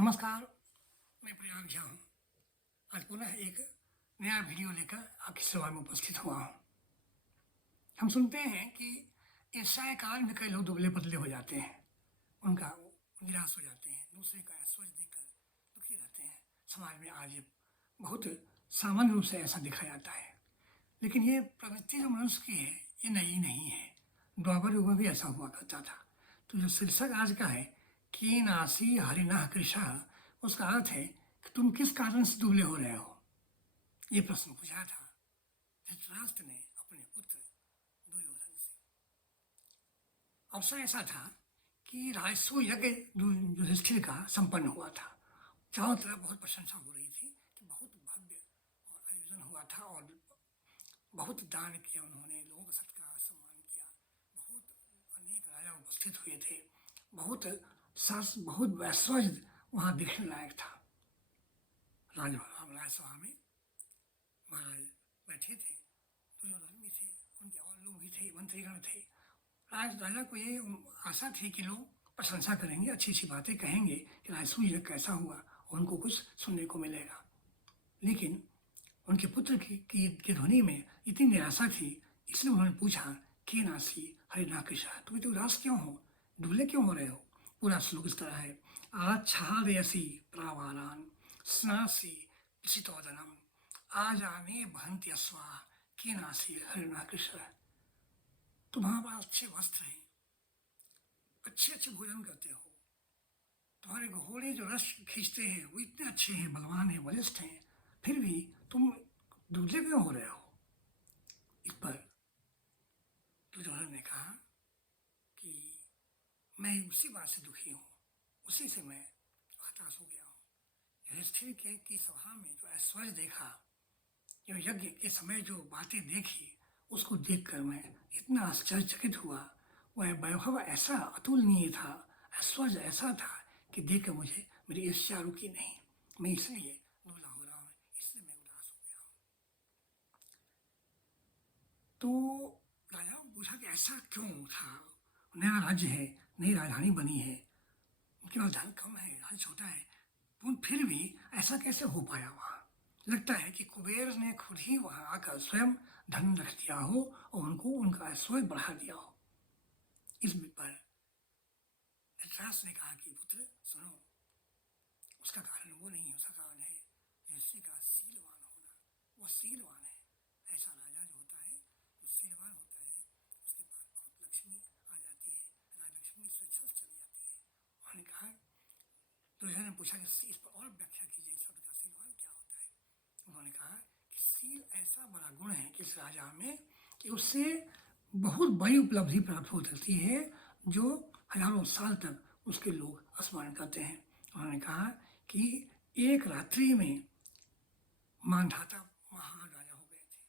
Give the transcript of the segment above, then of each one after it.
नमस्कार, मैं प्रयाग झा हूँ। आज पुनः एक नया वीडियो लेकर आपकी सेवा में उपस्थित हुआ हूँ। हम सुनते हैं कि ईर्ष्या के कारण भी कई लोग दुबले-पतले हो जाते हैं। उनका निराश हो जाते हैं, दूसरे का ऐश्वर्य देखकर दुखी रहते हैं। समाज में आज बहुत सामान्य रूप से ऐसा देखा जाता है। लेकिन ये प्रवृत्ति जो मनुष्य की है, ये नई नहीं है। द्वापर युग में भी ऐसा हुआ करता था। तो जो शीर्षक आज का है, कीनासी हरिणः कृशः, उसका अर्थ है कि तुम किस कारण से दुबले हो रहे हो। ये प्रश्न पूछा था धृतराष्ट्र ने अपने पुत्र दुर्योधन से। अवसर ऐसा था कि राजसूय यज्ञ युधिष्ठिर का संपन्न हुआ था। चारों तरफ बहुत प्रशंसा हो रही थी कि बहुत भव्य और आयोजन हुआ था और बहुत दान किया उन्होंने, लोगों का सत्कार सम्मान किया, बहुत अनेक राजा उपस्थित हुए थे, बहुत ऐश्वर्य वहाँ देखने लायक था। राजसभा में महाराज बैठे थे, दुर्योधन भी थे, उनके और लोग भी थे, मंत्रीगण थे। राजा को ये आशा थी कि लोग प्रशंसा करेंगे, अच्छी अच्छी बातें कहेंगे कि राजसूय यज्ञ कैसा हुआ और उनको कुछ सुनने को मिलेगा। लेकिन उनके पुत्र की ध्वनि में इतनी निराशा थी, इसलिए उन्होंने पूछा कीनासी हरिणः कृशः, तुम इतने उदास क्यों हो, दुबले क्यों हो रहे हो। पूरा श्लोक इस तरह है, आच्छादयसि प्रावारान् स्नासि पिशितोदनम् आजाने बहन्ति अश्वाः कीनासी हरिणः कृशः। तुम्हारे पास अच्छे वस्त्र हैं, अच्छे अच्छे भोजन करते हो, तुम्हारे घोड़े जो रस खींचते हैं वो इतने अच्छे हैं, बलवान हैं, बलिष्ठ हैं, फिर भी तुम दुबले क्यों हो रहे हो। इस पर दुर्योधन ने कहा कि मैं उसी बात से दुखी हूँ, उसी से मैं हताश हो गया हूँ। युधिष्ठिर की सभा में जो ऐश्वर्य देखा, जो यज्ञ के समय जो बातें देखी, उसको देखकर मैं इतना आश्चर्यचकित हुआ। वह वैभव ऐसा अतुलनीय था, ऐश्वर्य ऐसा था कि देखकर मुझे मेरी ईर्ष्या रुकी नहीं। मैं इसलिए दुबला हो रहा हूँ, इसलिए मैं उदास हो गया हूँ। तो राजा ने पूछा कि ऐसा क्यों था, नया राज्य है, नई राजधानी बनी है, उनके पास धन कम है, राज्य छोटा है, फिर भी ऐसा कैसे हो पाया। वहाँ लगता है कि कुबेर ने खुद ही वहाँ आकर स्वयं धन रख दिया हो और उनको उनका ऐश्वर्य बढ़ा दिया हो। इस पर धृतराष्ट्र ने कहा कि पुत्र सुनो, उसका कारण वो नहीं, उसका कारण है ऋषि का शीलवान होना। वो शीलवान है, ऐसा राजा जो होता है, जो शीलवान होता है, उसके पास बहुत लक्ष्मी आ जाती है, राजलक्ष्मी स्वेच्छा से चली जाती है। उन्होंने कहा, दुर्योधन ने पूछा कि इस पर और व्याख्या कीजिए, शब्द का शीलवान क्या होता है। उन्होंने कहा कि शील ऐसा बड़ा गुण है कि इस राजा में कि उससे बहुत बड़ी उपलब्धि प्राप्त हो सकती है, जो हजारों साल तक उसके लोग स्मरण करते हैं। उन्होंने कहा कि एक रात्रि में मांधाता महान राजा हो गए थे,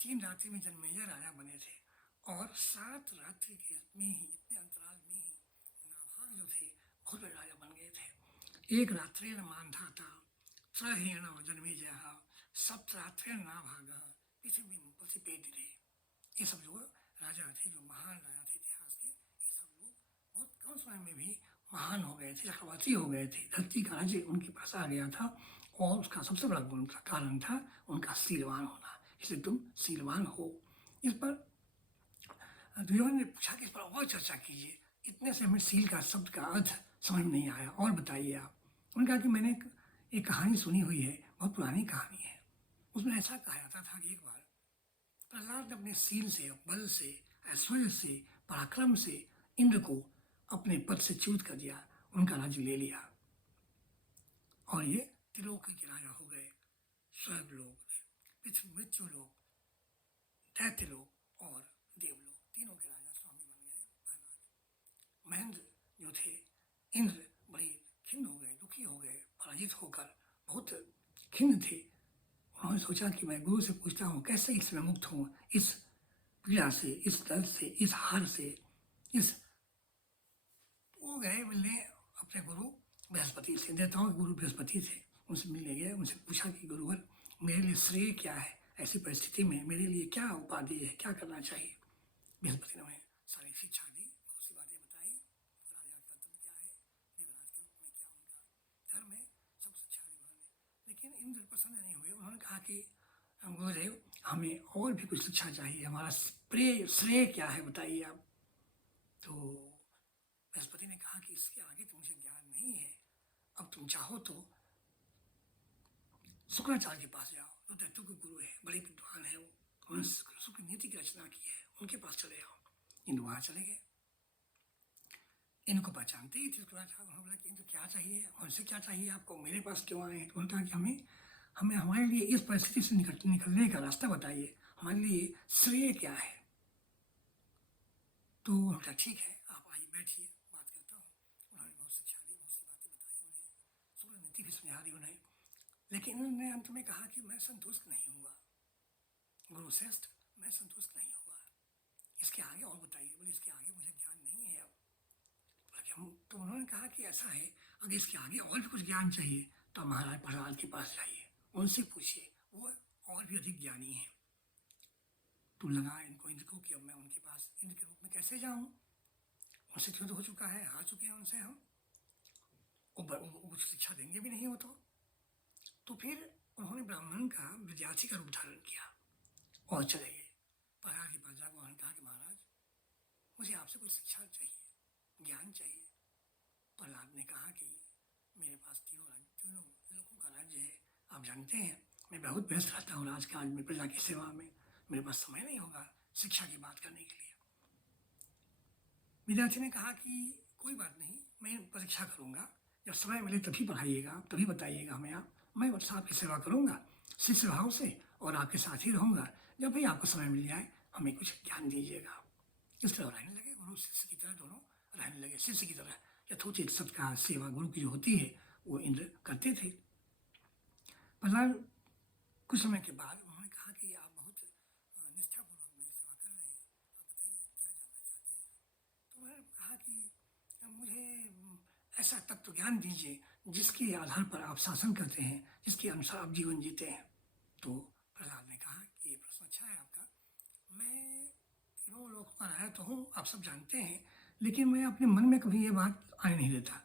3 रात्रि में जन्मेजय राजा बने थे, और 7 रात्रि के में ही, इतने अंतराल में ही नाभाग जो थे बहुत बड़े राजा बन गए थे। एक रात्रि मांधाता त्रहीण जन्मेजय सप्तरात्रेण नाभागः पृथ्वी प्रतिपेदिरे। ये सब जो राजा थे, जो महान राजा थे इतिहास के, ये सब लोग बहुत कम समय में भी महान हो गए थे, चक्रवर्ती हो गए थे। धरती का राज्य उनके पास आ गया था और उसका सबसे बड़ा गुण का कारण था उनका शीलवान होना, इसलिए तुम शीलवान हो। इस पर दुर्योधन ने पूछा कि इस पर और चर्चा कीजिए, इतने से हमें शील का शब्द का अर्थ समझ में नहीं आया, और बताइए आप। उन्होंने कहा कि मैंने एक कहानी सुनी हुई है, बहुत पुरानी कहानी है। उसमें ऐसा कहा जाता था कि एक बार प्रहलाद ने अपने शील से, बल से, ऐश्वर्य से, पराक्रम से इंद्र को अपने पद से च्युत कर दिया, उनका राज्य ले लिया, और ये त्रिलोक के राजा हो गए। स्वर्गलोक, पृथ्वी, मृत्यु लोक, दैत्य लोक और देवलोक, तीनों के राजा स्वामी बन गए प्रहलाद। महेंद्र जो थे, इंद्र बड़े खिन्न हो गए, दुखी हो गए, पराजित होकर बहुत खिन्न थे। उन्होंने सोचा कि मैं गुरु से पूछता हूँ कैसे इसमें मुक्त हूँ, इस पीड़ा से, इस दर्द से, इस हार से, वो गए मिलने अपने गुरु बृहस्पति से, देवताओं के गुरु बृहस्पति थे, उनसे मिलने गए। उनसे पूछा कि गुरुवर, मेरे लिए श्रेय क्या है, ऐसी परिस्थिति में मेरे लिए क्या उपाधि है, क्या करना चाहिए। बृहस्पति ने उन्हें सारी शिक्षा दी, बहुत सी बातें बताई, राजा का कर्तव्य क्या है, देवराज के रूप में क्या उनका धर्म है, इंद्र प्रसन्न नहीं हुए। उन्होंने कहा कि गुरुदेव हमें और भी कुछ शिक्षा चाहिए, हमारा श्रेय श्रेय क्या है बताइए आप। तो बृहस्पति ने कहा कि इसके आगे तो मुझे ज्ञान नहीं है, अब तुम चाहो तो शुक्राचार्य के पास जाओ, जो दैत्यों के गुरु है, बड़े विद्वान है, वो उन्होंने शुक्र नीति की रचना की है, उनके पास चले जाओ। इंद्र वहाँ चले गए। इनको पहचानते ही थे शुक्राचार्य। उन्होंने बोला कि इनको क्या चाहिए, उनसे क्या चाहिए आपको, मेरे पास क्यों आए हैं। तो उन्होंने कहा कि हमें हमें हमारे लिए इस परिस्थिति से निकलने का रास्ता बताइए, हमारे लिए श्रेय क्या है। तो उन्होंने कहा ठीक है, आप आइए बैठिए, बात करता हूँ। उन्होंने बहुत शिक्षा दी, बहुत सी बातें बताई उन्हें, शुक्र नीति भी समझा दी उन्हें। लेकिन उन्होंने अंत में कहा कि मैं संतुष्ट नहीं हुआ, गुरु श्रेष्ठ मैं संतुष्ट नहीं हुआ, इसके आगे और बताइए। बोले इसके आगे मुझे ज्ञान नहीं है अब। तो उन्होंने कहा कि ऐसा है, अगर इसके आगे और भी कुछ ज्ञान चाहिए तो महाराज प्रहलाद के पास जाइए, उनसे पूछिए, वो और भी अधिक ज्ञानी है। तो लगा इनको इंद्र को कि अब मैं उनके पास इंद्र के रूप में कैसे जाऊं, उनसे युद्ध हो चुका है, हार चुके हैं उनसे हम, वो शिक्षा देंगे भी नहीं वो तो फिर उन्होंने ब्राह्मण का विद्यार्थी का रूप धारण किया और चले गए प्रहलाद के पास। जाकर उन्होंने कहा कि महाराज मुझे आपसे कुछ शिक्षा चाहिए, ज्ञान चाहिए। प्रहलाद ने कहा कि मेरे पास तीनों लोगों का राज्य है, आप जानते हैं मैं बहुत व्यस्त रहता हूँ राजकाज में, प्रजा की सेवा में, मेरे पास समय नहीं होगा शिक्षा की बात करने के लिए। विद्यार्थी ने कहा कि कोई बात नहीं, मैं परीक्षा करूँगा, जब समय मिले तभी पढ़ाइएगा, तभी बताइएगा हमें आप, मैं बस आपकी सेवा करूँगा शिष्य भाव से और आपके साथ ही रहूँगा, जब भी आपको समय मिल जाए हमें कुछ ज्ञान दीजिएगा। इस तरह रहने लगे, गुरु शिष्य की तरह दोनों रहने लगे। शिष्य की तरह यथोचित सत्कार सेवा गुरु की जो होती है वो इंद्र करते थे। प्रहलाद कुछ समय के बाद उन्होंने कहा कि आप बहुत निष्ठापूर्वक मेरी सेवा कर रहे हैं, आप बताइए क्या जानना चाहते हैं। तो उन्होंने कहा कि मुझे ऐसा तत्व ज्ञान दीजिए जिसके आधार पर आप शासन करते हैं, जिसके अनुसार आप जीवन जीते हैं। तो प्रहलाद ने कहा कि ये प्रश्न अच्छा है आपका, मैं तीनों लोगों का राजा तो हूँ, आप सब जानते हैं, लेकिन मैं अपने मन में कभी ये बात आने नहीं देता।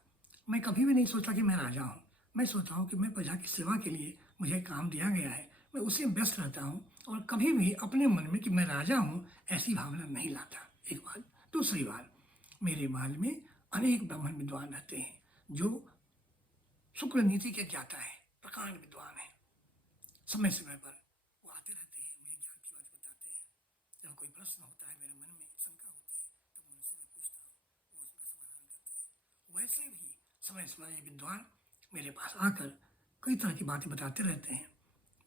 मैं कभी भी नहीं सोचता कि मैं राजा हूँ, मैं सोचता हूँ कि मैं प्रजा की सेवा के लिए मुझे काम दिया गया है, मैं उसी में व्यस्त रहता हूँ और कभी भी अपने मन में कि मैं राजा हूँ ऐसी भावना नहीं लाता। एक बात। दूसरी बात, मेरे महल में अनेक ब्राह्मण विद्वान रहते हैं जो शुक्र नीति के ज्ञाता है, प्रकांड विद्वान है, समय समय पर वो आते रहते हैं, मुझे ज्ञान की बात बताते हैं। जब कोई प्रश्न होता है मेरे मन में शंका होती है तब उनसे मैं पूछता हूँ, वो उसका समाधान करते हैं। वैसे भी समय समय विद्वान मेरे पास आकर कई तरह की बातें बताते रहते हैं,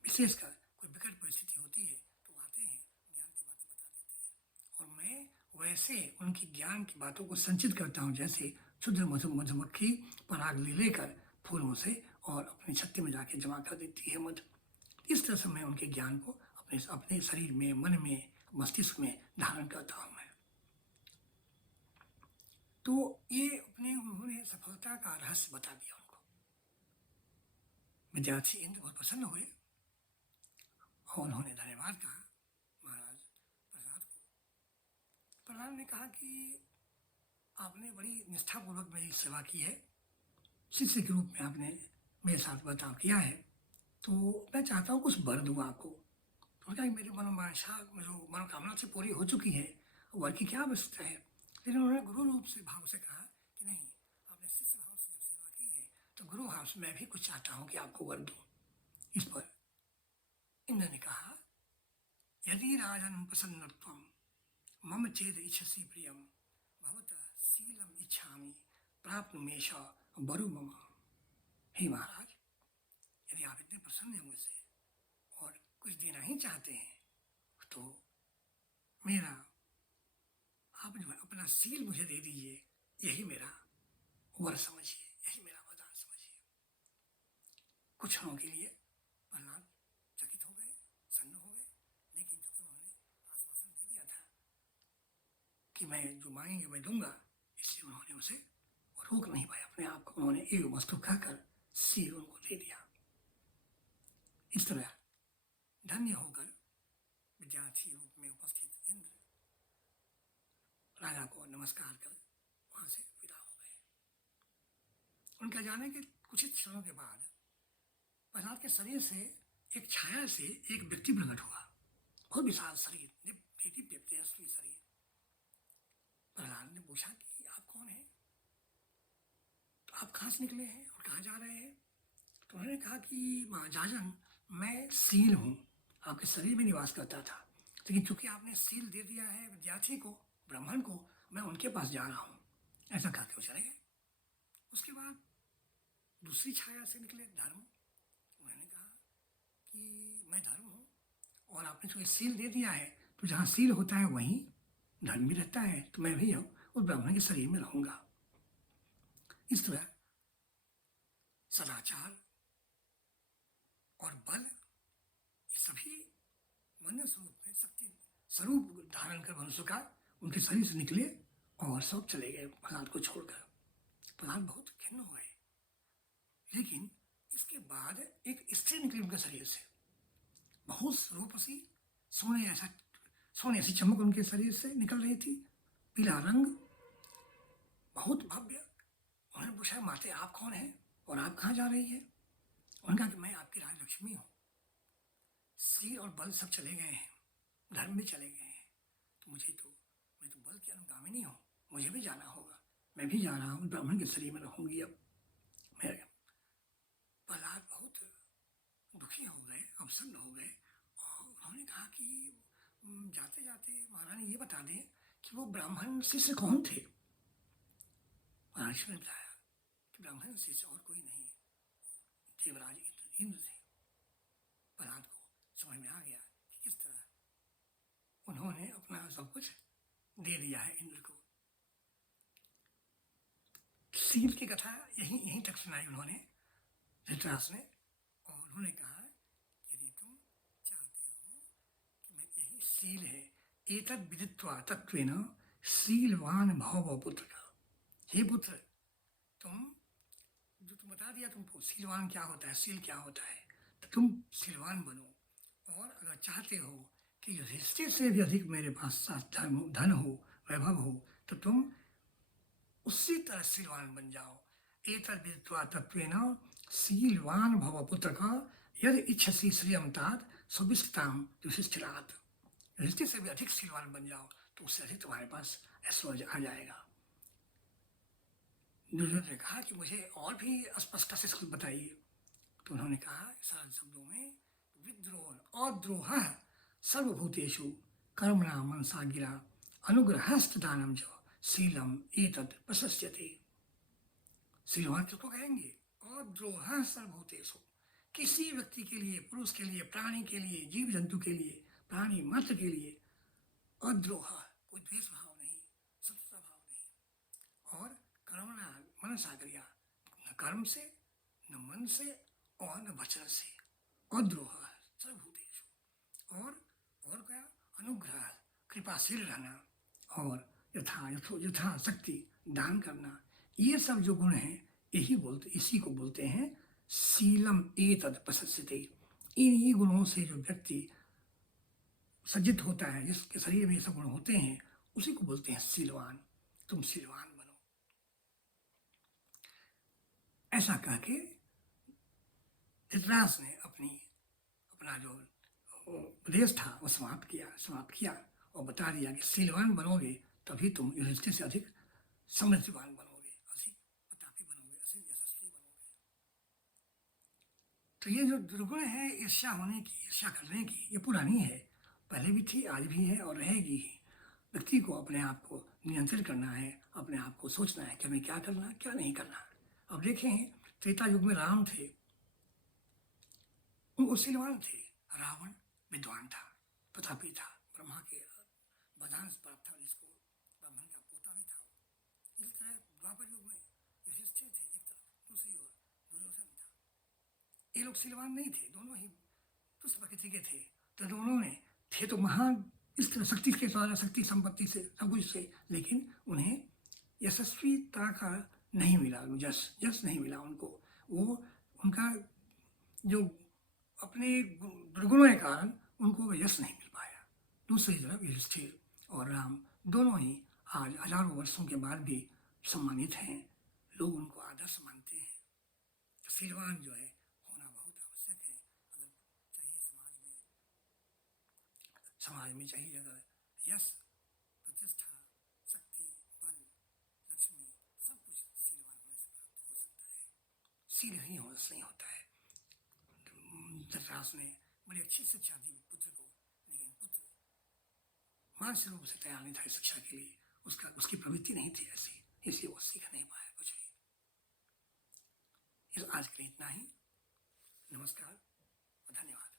विशेषकर कोई विकट परिस्थिति होती है तो आते हैं, ज्ञान की बातें बता देते हैं और मैं वैसे उनकी ज्ञान की बातों को संचित करता हूँ जैसे क्षुद्र मधुमक्खी पराग ले लेकर फूलों से और अपनी छत्ती में जाके जमा कर देती है मधु। इस तरह से मैं उनके ज्ञान को अपने अपने शरीर में, मन में, मस्तिष्क में धारण करता हूँ मैं। तो ये अपने उन्होंने सफलता का रहस्य बता दिया उनको। विद्यार्थी इंद्र बहुत प्रसन्न हुए और उन्होंने धन्यवाद कहा महाराज प्रहलाद को। प्रहलाद ने कहा कि आपने बड़ी निष्ठापूर्वक मेरी सेवा की है, शिष्य के रूप में आपने मेरे साथ बर्ताव किया है, तो मैं चाहता हूँ कुछ वर दूँ आपको। तो क्या मेरी मनोवांछा जो मनोकामना से पूरी हो चुकी है, वर की क्या आवश्यकता है। लेकिन उन्होंने गुरु रूप से भाव से कहा कि नहीं, आपने शिष्य भाव से जब सेवा की है तो गुरु भाव से मैं भी कुछ चाहता हूँ कि आपको वर दूँ। इस पर इंद्र ने कहा यदि राजन प्रसन्नत्वम मम चेद इच्छसि प्रियम भवतः शीलम इच्छामि प्राप्नुमेष वरु मम। हे महाराज, यदि आप इतने प्रसन्न हैं मुझसे और कुछ देना ही चाहते हैं तो मेरा आप जो है अपना शील मुझे दे दीजिए, यही मेरा वर समझिए, यही मेरा वरदान समझिए। कुछ क्षणों के लिए प्रहलाद चकित हो गए, सन्न हो गए, लेकिन चूंकि उन्होंने आश्वासन दे दिया था कि मैं जो मांगेंगे मैं दूंगा, इसलिए उन्होंने उसे रोक नहीं पाया अपने आप को। उन्होंने एक वस्तु खाकर शील उनको दे दिया। इस तरह धन्य होकर विद्यार्थी रूप में उपस्थित इंद्र राजा को नमस्कार कर वहां से विदा हो गए। उनके जाने के कुछ ही क्षणों के बाद प्रहलाद के शरीर से एक छाया से एक व्यक्ति प्रकट हुआ, बहुत विशाल शरीर, दिव्य तेजस्वी शरीर। प्रहलाद ने पूछा कि आप कौन हैं, तो आप कहाँ से निकले हैं और कहाँ जा रहे हैं? तो उन्होंने कहा कि महाजाजन, मैं सील हूँ, आपके शरीर में निवास करता था, लेकिन चूंकि आपने सील दे दिया है विद्यार्थी को, ब्राह्मण को, मैं उनके पास जा रहा हूँ। ऐसा कहा के वो चले गए। उसके बाद दूसरी छाया से निकले धर्म। उन्होंने कहा कि मैं धर्म हूँ और आपने जो सील दे दिया है, तो जहाँ सील होता है वहीं धर्म भी रहता है, तो मैं भी उस ब्राह्मण के शरीर में रहूंगा। इस तरह सदाचार और बल, ये सभी मनुष्य स्वरूप में शक्ति स्वरूप धारण कर मनुष्य का उनके शरीर से निकले और सब चले गए प्रहलाद को छोड़कर। प्रहलाद बहुत खिन्न हुए। लेकिन इसके बाद एक स्त्री निकली उनके शरीर से, बहुत रूपसी, सोने ऐसी चमक उनके शरीर से निकल रही थी, पीला रंग, बहुत भव्य। उन्होंने पूछा, माते आप कौन हैं और आप कहाँ जा रही है? उन्होंने कहा कि मैं आपकी राजलक्ष्मी हूँ। श्री और बल सब चले गए हैं, धर्म भी चले गए हैं, तो मैं तो बल की अनुगामिनी हूँ, मुझे भी जाना होगा, मैं भी जा रहा हूँ, ब्राह्मण के शरीर में रहूंगी। अब मैं प्रहलाद बहुत दुखी हो गए, अवसन्न हो गए, और उन्होंने कहा कि जाते जाते महारानी ये बता दें कि वो ब्राह्मण शिष्य कौन थे? महाराज ने बताया कि ब्राह्मण शिष्य और कोई नहीं, देवराज इंद्र थे। प्रहलाद को समझ में आ गया कि किस तरह उन्होंने अपना सब कुछ दे दिया है इंद्र को। सील की कथा यहीं तक सुनाई उन्होंने धृतराष्ट्र ने, और उन्होंने कहा यदि तुम चाहते हो कि मैं यही सील है, एतद विदित्वा तत्वेन सीलवान भव पुत्र का। हे पुत्र, तुम बता दिया तुमको सीलवान क्या होता है, सील क्या होता है, तो तुम सीलवान बनो। और अगर चाहते हो कि युधिष्ठिर से भी अधिक मेरे पास धन हो, वैभव हो, तो तुम उसी तरह सीलवान बन जाओ। एतद् विदित्वा तत्वेन सीलवान भव पुत्र का, यदि इच्छसि श्रियं तात सुविस्ताम युधिष्ठिरात्। युधिष्ठिर से भी अधिक सीलवान बन जाओ, तो उससे अधिक तुम्हारे पास ऐश्वर्य आ जाएगा। दुर्योधन ने कहा कि मुझे और भी स्पष्टता से इसको बताइए। तो उन्होंने कहा सरल शब्दों में, विद्रोह और द्रोह सर्वभूतेषु कर्मणा मनसा गिरा अनुग्रहस्तदानम च सीलम एतत् प्रशस्यते। सीलवान किसको कहेंगे? और द्रोह सर्वभूतेषु, किसी व्यक्ति के लिए, पुरुष के लिए, प्राणी के लिए, जीव जंतु के लिए, प्राणी मात्र के लिए अद्रोह, कोई द्वेष भाव नहीं, शत्रुता भाव नहीं। और कर्मणा मनसा गिरा, न कर्म से, न मन से और न वचन से, अद्रोह सर्वभूतेषु। और क्या? अनुग्रह, कृपाशील रहना, और यथा शक्ति दान करना, ये सब जो गुण हैं, इसी को बोलते हैं सीलम एतद् प्रशस्यते। इन्हीं गुणों से जो व्यक्ति सज्जित होता है, जिसके शरीर में ये सब गुण होते हैं, उसी को बोलते हैं सीलवान। तुम सीलवान बनो। ऐसा कह के धृतराष्ट्र ने अपना जो उपदेश था वो समाप्त किया और बता दिया कि सीलवान बनोगे तभी तुम युधिष्ठिर से अधिक समृद्धिवान बनोगे, अधिक प्रतापी बनोगे, अधिक यशस्वी बनोगे। तो ये जो दुर्गुण है ईर्ष्या होने की, ईर्ष्या करने की, ये पुरानी है, पहले भी थी, आज भी है और रहेगी ही। व्यक्ति को अपने आप को नियंत्रित करना है, अपने आप को सोचना है कि हमें क्या करना, क्या नहीं करना। अब देखें, त्रेता युग में राम थे, वो सीलवान थे। रावण विद्वान था, प्रतापी था, ब्रह्मा के वरदान प्राप्त था, जिसको ब्राह्मण का पोता भी था। इस तरह द्वापर युग में युधिष्ठिर थे एक तरफ, दूसरी ओर दुर्योधन था। ये लोग सीलवान नहीं थे, दोनों ही दुष्ट प्रकृति के थे। तो दोनों ने थे तो महान इस तरह शक्ति के द्वारा, शक्ति संपत्ति से, सब कुछ से, लेकिन उन्हें यशस्वीता का नहीं मिला, यश नहीं मिला उनको। वो उनका जो अपने दुर्गुणों के कारण उनको यश नहीं मिल पाया। दूसरी तरफ युधिष्ठिर और राम दोनों ही आज हजारों वर्षों के बाद भी सम्मानित हैं, लोग उनको आदर्श मानते हैं। सीलवान जो है होना बहुत आवश्यक समाज में चाहिए अगर यश, प्रतिष्ठा, शक्ति, बल, लक्ष्मी, सब कुछ शीलवान होने से प्राप्त हो सकता है। शील नहीं हो नहीं होता है। धृतराष्ट्र ने बड़ी अच्छी शिक्षा दी पुत्र को, लेकिन पुत्र मानसिक रूप से तैयार नहीं था शिक्षा के लिए, उसकी प्रवृत्ति नहीं थी ऐसी, इसलिए वो सीख नहीं पाया कुछ भी। आज के लिए इतना ही। नमस्कार और धन्यवाद।